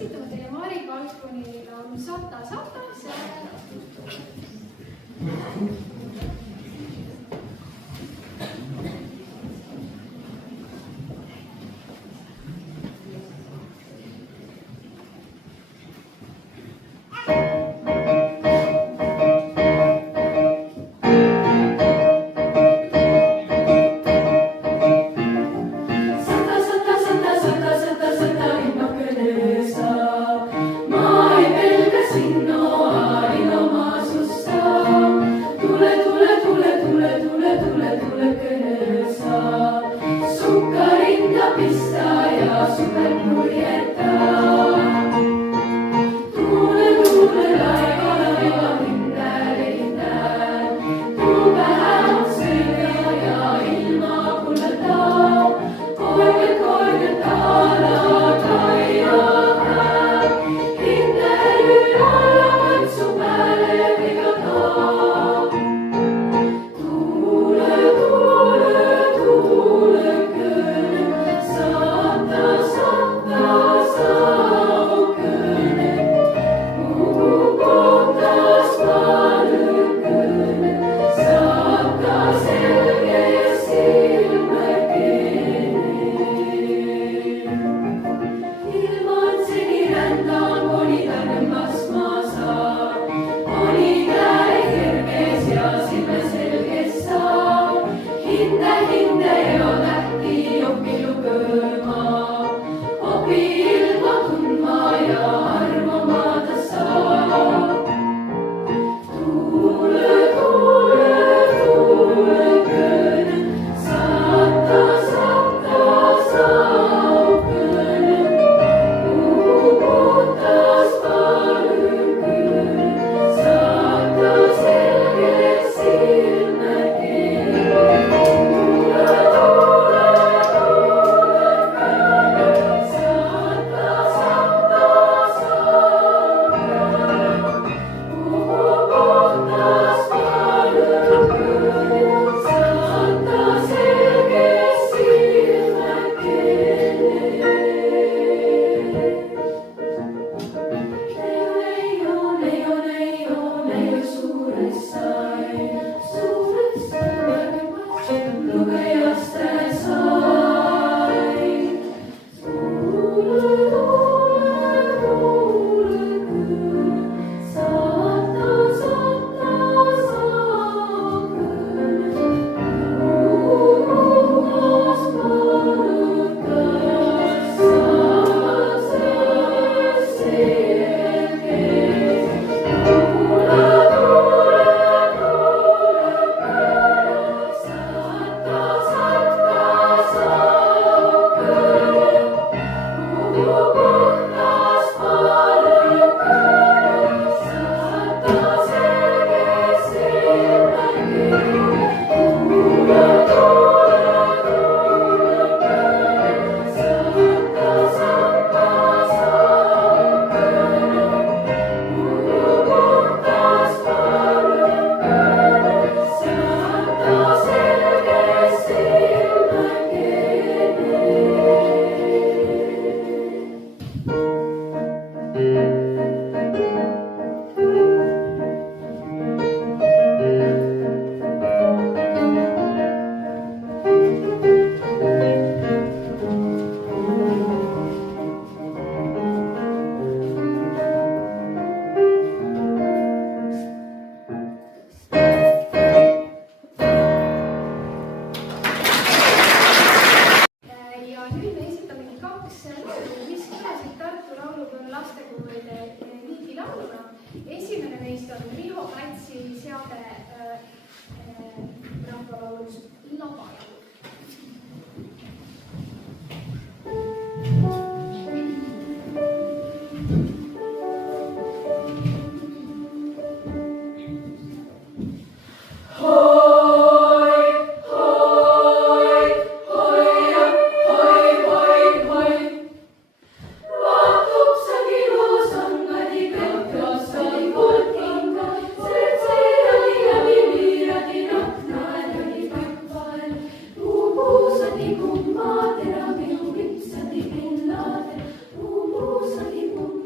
esitame teile Mari Kalkuni laulu Sata, Sata, Puusani kun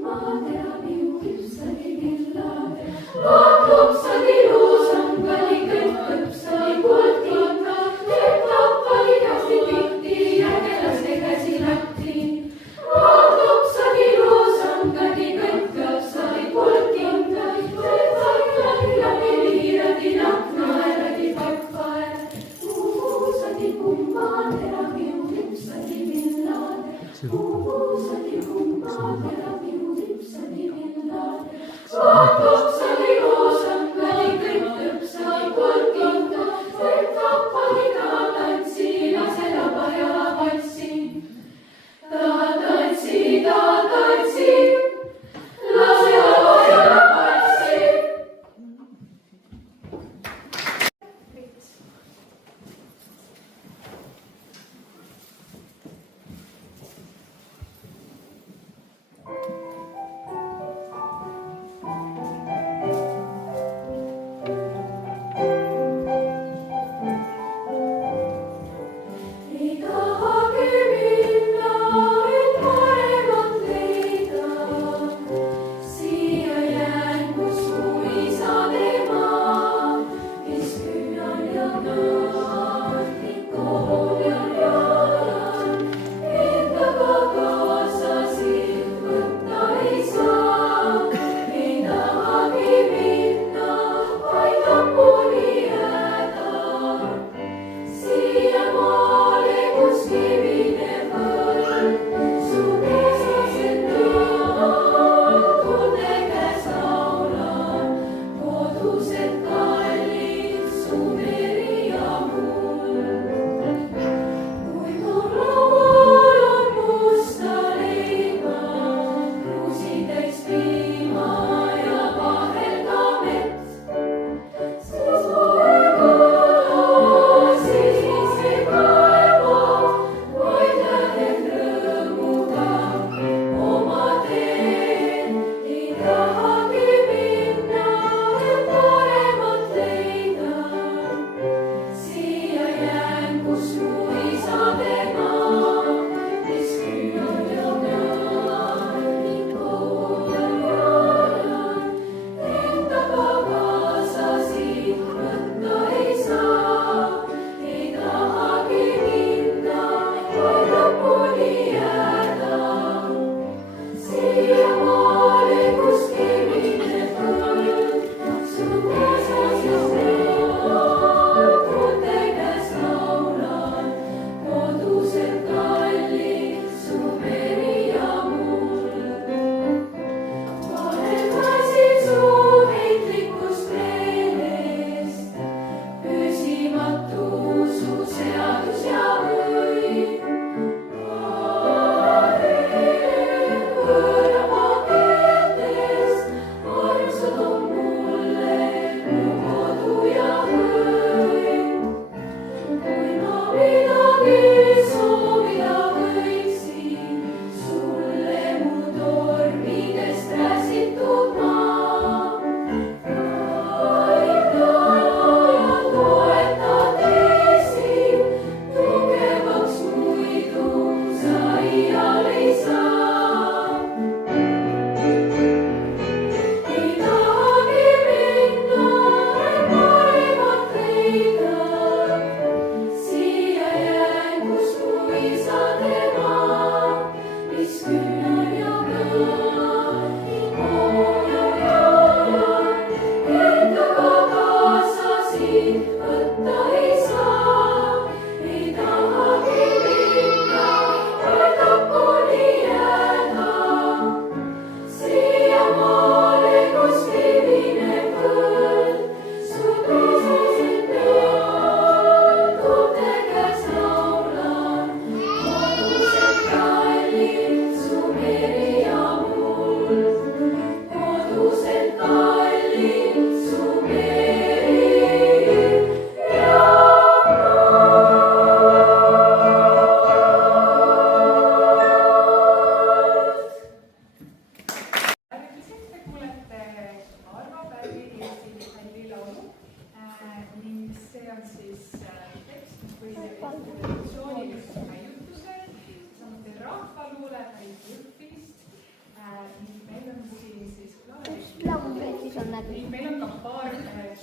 ning meil on ka paar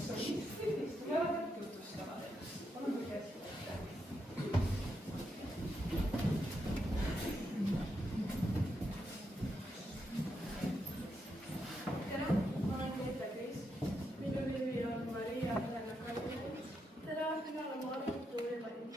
solisti, kes tulevad tutvustavad. Palun tulge ette. Tere, ma olen Grete Kris. Minu nimi on Maria Helena Kaljunen. Tere, mina olen Maarja Kultuurilain.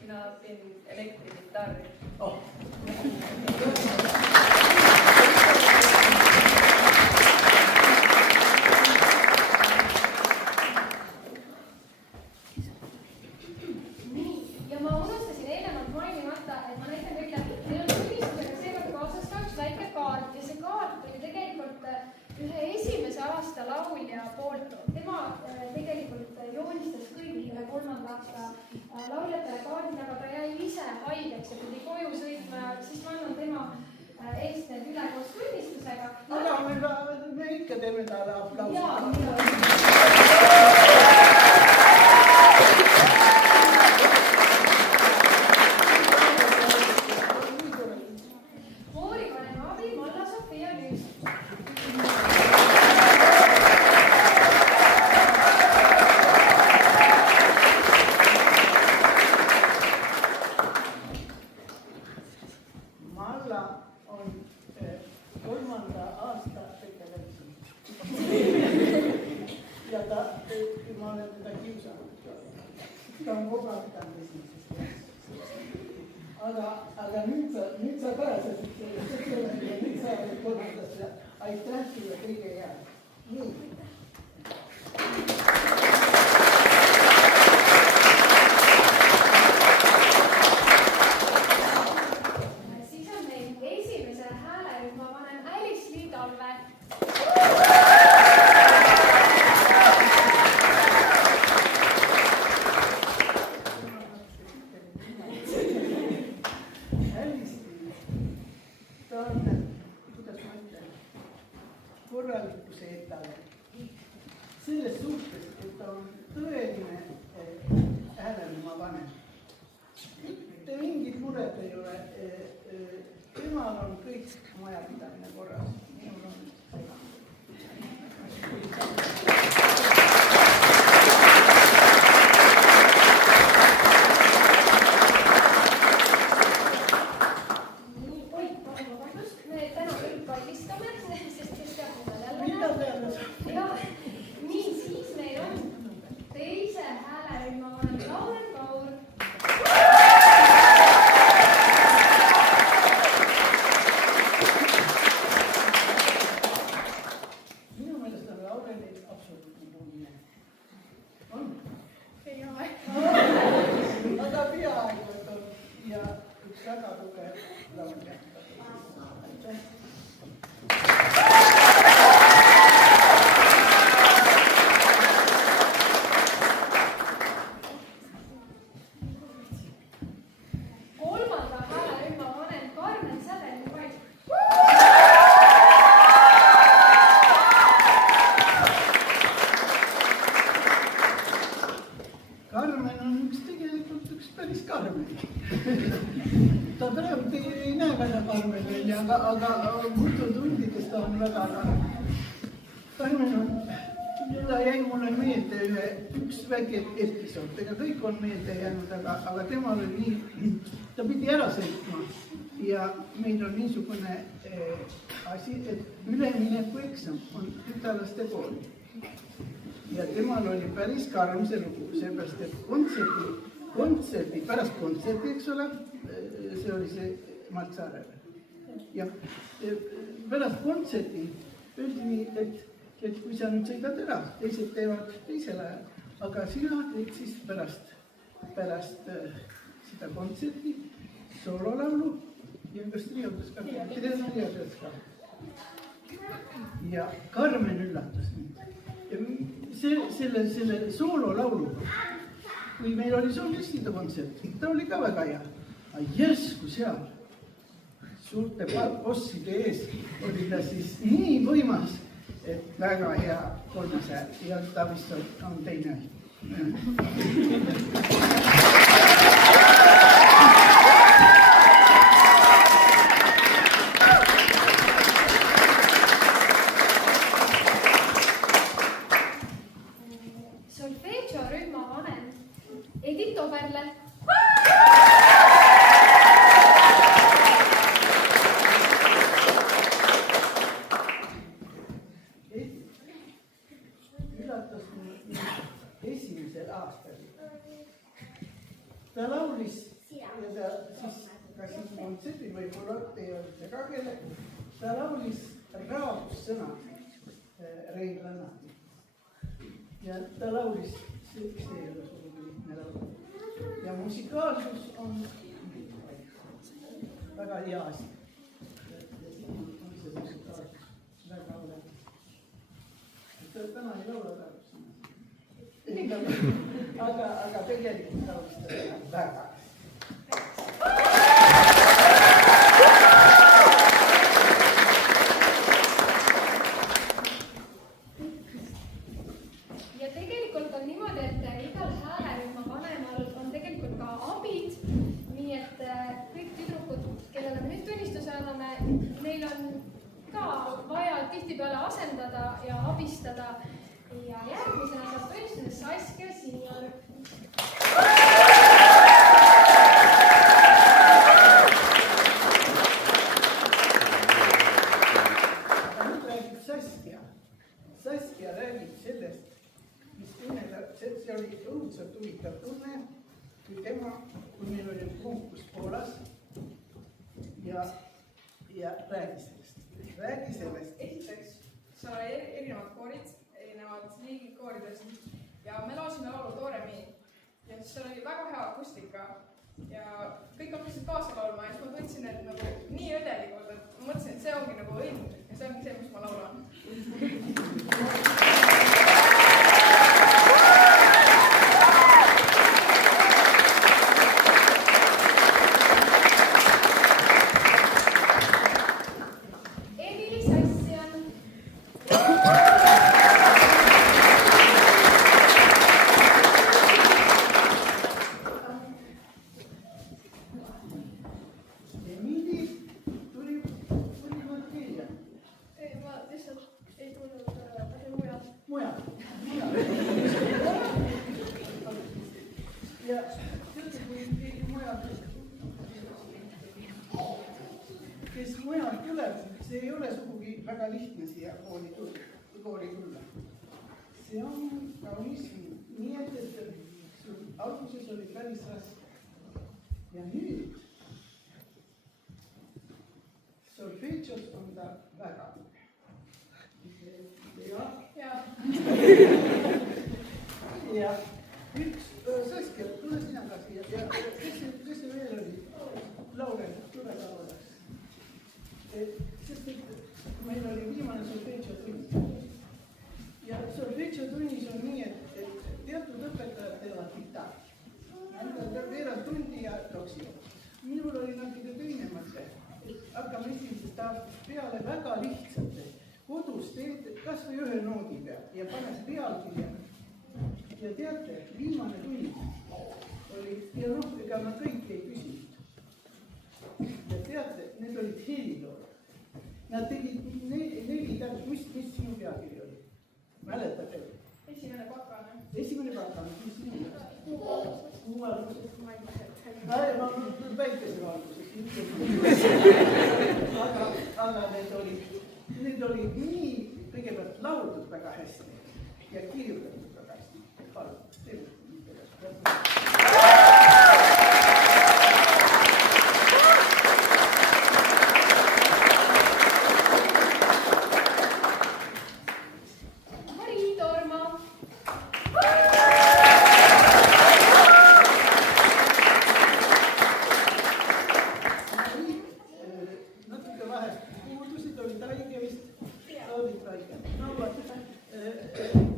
Mina õpin elektrikitarri. lauljatele kaardid, aga ta jäi ise haigeks ja pidi koju sõitma, siis ma annan tema eest need üle koos tunnistusega. aga me ikka teeme talle aplausi. Koorivanema abi Malla-Sofia Lüüs. Malla on 3. aasta tegelasi. Ja mä olen tätä kiusannut. Sitä on kopahtanut esimesessä klasissa. Aga nyt sä pääset ja nyt sä olet 3. ja aitäh sulle kõige hea. Nii. Siis on meil esimese häälerühma vanem Alice Liidolve. Ta on, kuidas ma ütlen, korralikkuse etale. Selles suhtes, et ta on tõeline häälerühma vanem. Mitte mingit muret ei ole. Temal on kõik majapidamine korras. Minul on seda. Me täna kõik kallistame, sest kes teab, mida jälle Mida näeb. teadus? Ja nii, siis meil on teise häälerühma vanem Lauren Kaur. Minu meelest on Laurenil absoluutne puudine. On? Ei ole. Aga peaaegu, et on ja üks väga tugev laulja. Aitäh. Kolmanda häälerühma vanem Karmen Säbel-Vaid. Karmen on tegelikult üks päris Karmen. Ta praegu ei näe väga Karmen välja, aga mututundides ta on väga Karmen. Karmen on, ta jäi mulle meelde üks väike episood, ega kõik on meelde jäänud, aga temal oli nii, ta pidi ära sõitma ja meil on niisugune asi, et ülemineku eksam on tütarlaste kool. Ja temal oli päris karm see lugu, seepärast, et kontserti, pärast kontserti, eks ole, see oli see Mart Saarele. Ja pärast kontserti öeldi nii, et kui sa nüüd sõidad ära, teised teevad teisel ajal, aga sina teed siis pärast seda kontserti soololaulu ja kas triodes ka. Ja Karmen üllatas mind. Selle soololauluga, kui meil oli soolistide kontsert, ta oli ka väga hea. Aga järsku seal suurte bosside ees oli ta siis nii võimas, et väga hea 3. hääl ja ta vist on teine. Solfeggio rühma vanem Edith Oberle. Üllatas mind esimesel aastal. Ta laulis ja ta siis, kas siis kontserdi võib-olla ei olnud see kagele, ta laulis raadussõnad Rein Rannati. Ja ta laulis, see ei ole sugugi lihtne laul. Ja musikaalsus on väga hea asi. On see musikaalsus väga olemas. Täna ei laula praegu. Aga tegelikult laulis ta väga. tihtipeale asendada ja abistada. Ja järgmisena saab tõestada Saskia Senior. Nüüd räägib Saskia. Saskia räägib sellest, mis tunnele, see oli õudselt huvitav tunne, kui meil oli konkurss Poolas ja räägi sellest. Esiteks, seal oli erinevad koorid, erinevad liigid kooridest ja me laulsime laulu Tore Mi ja seal oli väga hea akustika ja kõik hakkasid kaasa laulma ja siis ma tundsin, et nagu nii õdelikult, et ma mõtlesin, et see ongi nagu õnn ja see ongi see, mis ma laulan. Kes mujal tuleb, see ei ole sugugi väga lihtne siia kooli tulla. See on kaunis nii, et sul alguses oli päris raske. Ja nüüd solfeetšos on ta väga. Ja üks, Saskia, tule sina ka siia. Ja kes see veel oli? Laurel, tule laulaks. Sest et meil oli viimane solfeetšotund. Ja solfeetšotunnis on nii, et teatud õpetajad teevad gitarri. Veerand tundi ja toksivad. Minul oli natuke teine mõte. Hakkame esimesest aastast peale väga lihtsalt. Kodus teed kas või ühe noodi peal ja paned pealkirja. Ja teate, viimane tund oli, ja ega ma kõiki ei küsinud. Ja teate, need olid helilood. Nad tegid 4 täpselt, mis sinu pealkiri oli? Mäletad teile? Esimene pakane, mis sinu oli? Kuuvalguses. Ma päikesevalguses. Aga need olid nii kõigepealt lauldud väga hästi ja kirjutatud väga hästi. Palun, teeme.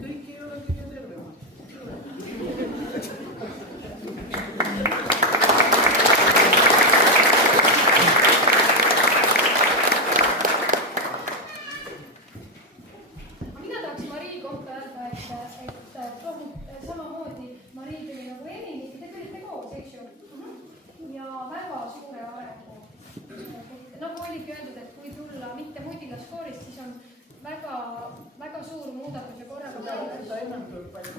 Kõik ei ole kõige tervemad. Mina tahaks Marii kohta öelda, et samamoodi Marii tuli nagu Elini, te tulite koos, eks ju? Ja väga suure arengu. Nagu oligi öeldud, et kui tulla mitte mudilaskoorist, siis on väga suur muudatus ja korraga seda enam tuleb palju.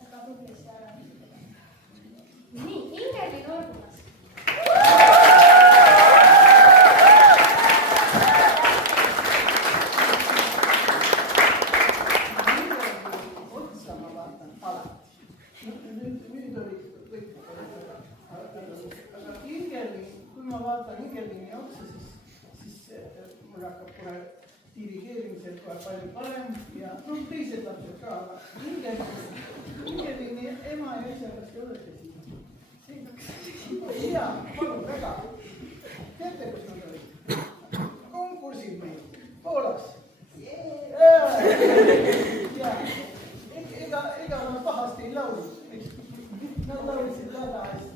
Väga tublisti ära. Nii, Ingerli Norbulas. Otsa ma vaatan alati. Nüüd oli kõik. Aga Ingerli, kui ma vaatan Ingerlini otsa, siis mul hakkab kohe dirigeerimisel kohe palju parem ja teised lapsed ka, aga Ingerlini ema ja isa, kas te olete siin? Jaa, palun väga. Teate, kus nad olid? Konkursil meil, Poolas. Ja ega nad pahasti ei laulnud. Nad laulsid väga hästi.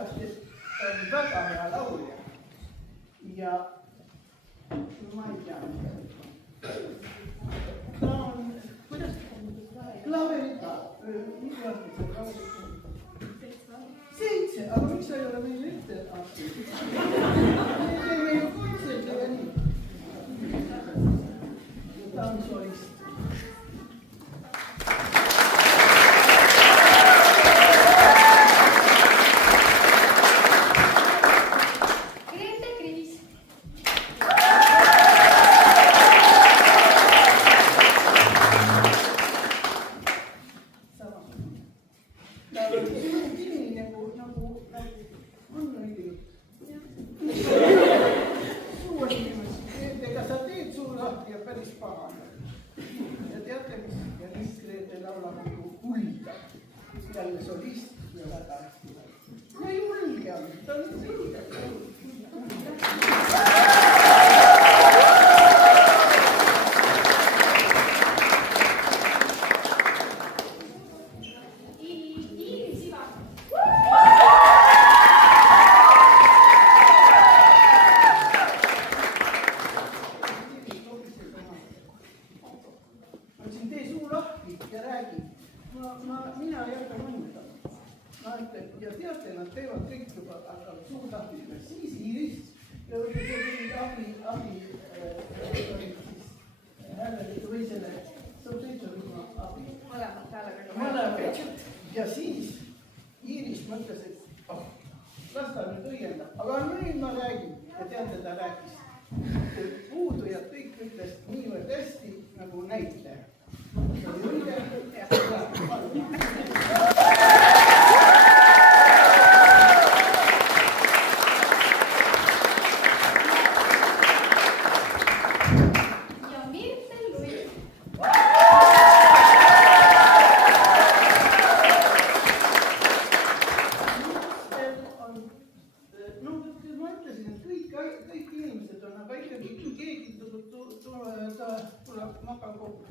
sellepärast, et ta on väga hea laulja. Ja ma ei tea, ta on, kuidas klaveriga, mitu aastat see klaveriga? 7, aga miks sa ei ole meile ette aastaid? Me teeme ju kontserte ja nii. Ta on solist. Jälle solist ja väga hästi. Ja julge on, ta on julge. Iiris Ivar. Ma ütlesin, tee suu lahti ja räägi. Mina ei hakka mõndama. Ma ütlen, ja teate, nad teevad kõik juba, aga suur lahti. Siis Iiris ja abi hääleliku või selle subtiitrima abi. Mõlemat häälega. Mõlemat. Ja siis Iiris mõtles, et las ta nüüd õiendab. Aga nüüd ma räägin ja teate, ta rääkis. Puudujad kõik ütles niivõrd hästi nagu näitleja. Ja Mirtel Luik. Ma ütlesin, et kõik inimesed on, aga ikkagi keegi tuleb makan kokku.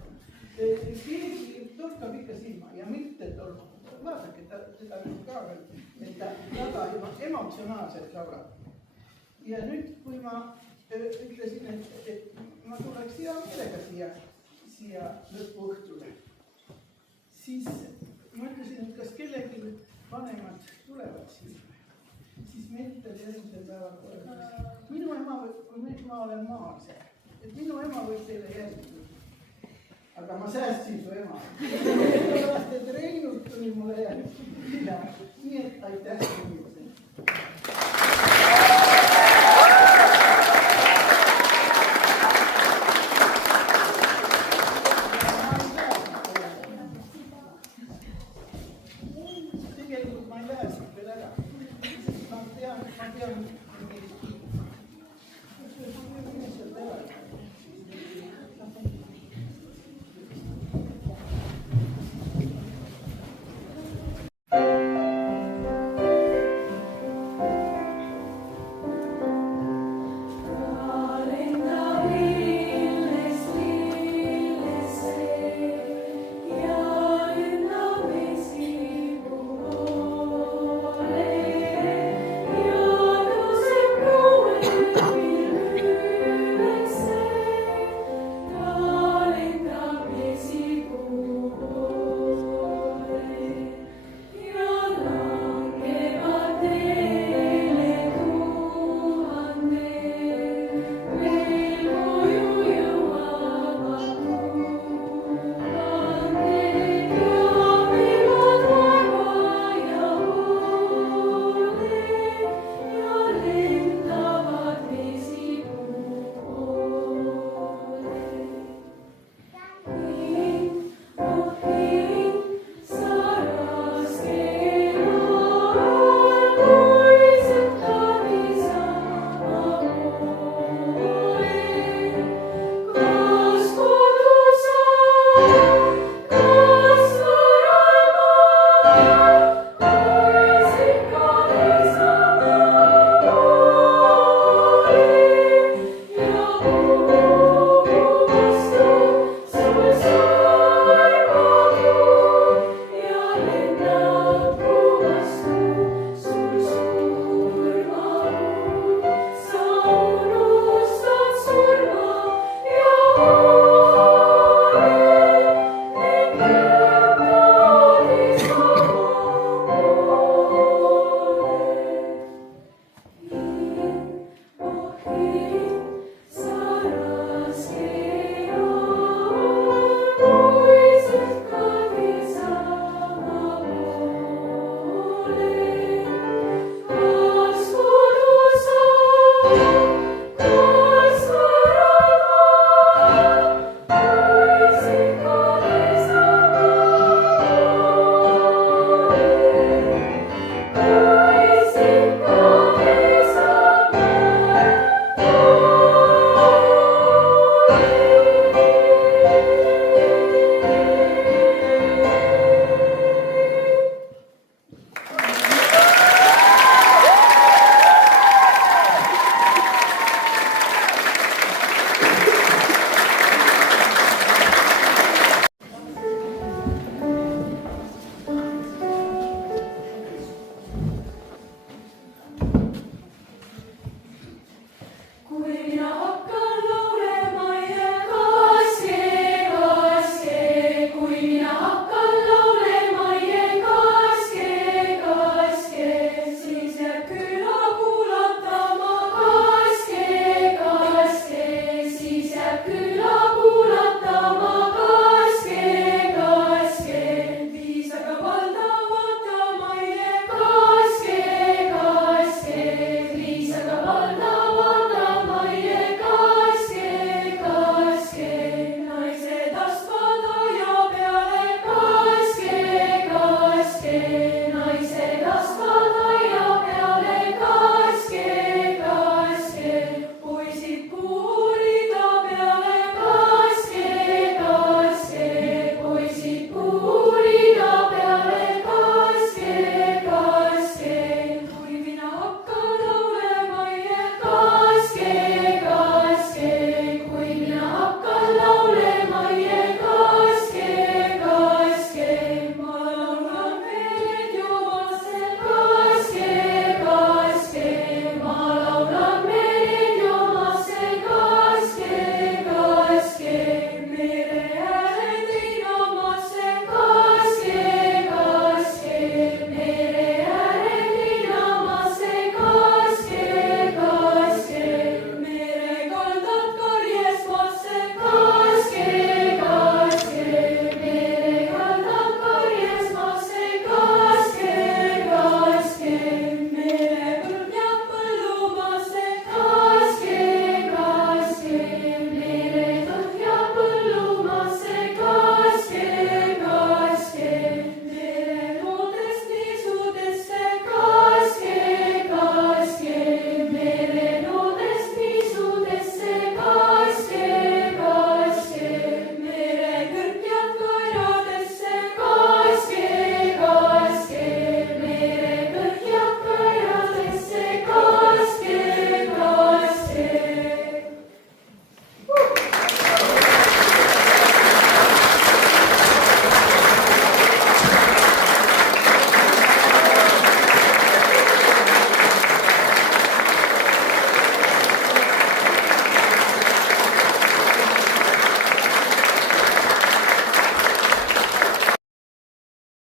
Keegi torkab ikka silma ja mitte torkab. Vaadake, seda nüüd ka veel, et ta väga emotsionaalselt laulab. Ja nüüd, kui ma ütlesin, et ma tuleks hea meelega siia lõpuõhtule, siis ma ütlesin, et kas kellegi vanemad tulevad siia. Siis Mertel järgmisel päeval korras. Minu ema, ma olen maal seal, et minu ema võib teile järgi. Aga ma säästsin su ema. Sellepärast, et Reinult tuli mulle järgi. Nii et aitäh inimesele. Tegelikult ma ei lähe siit veel ära. Ma tean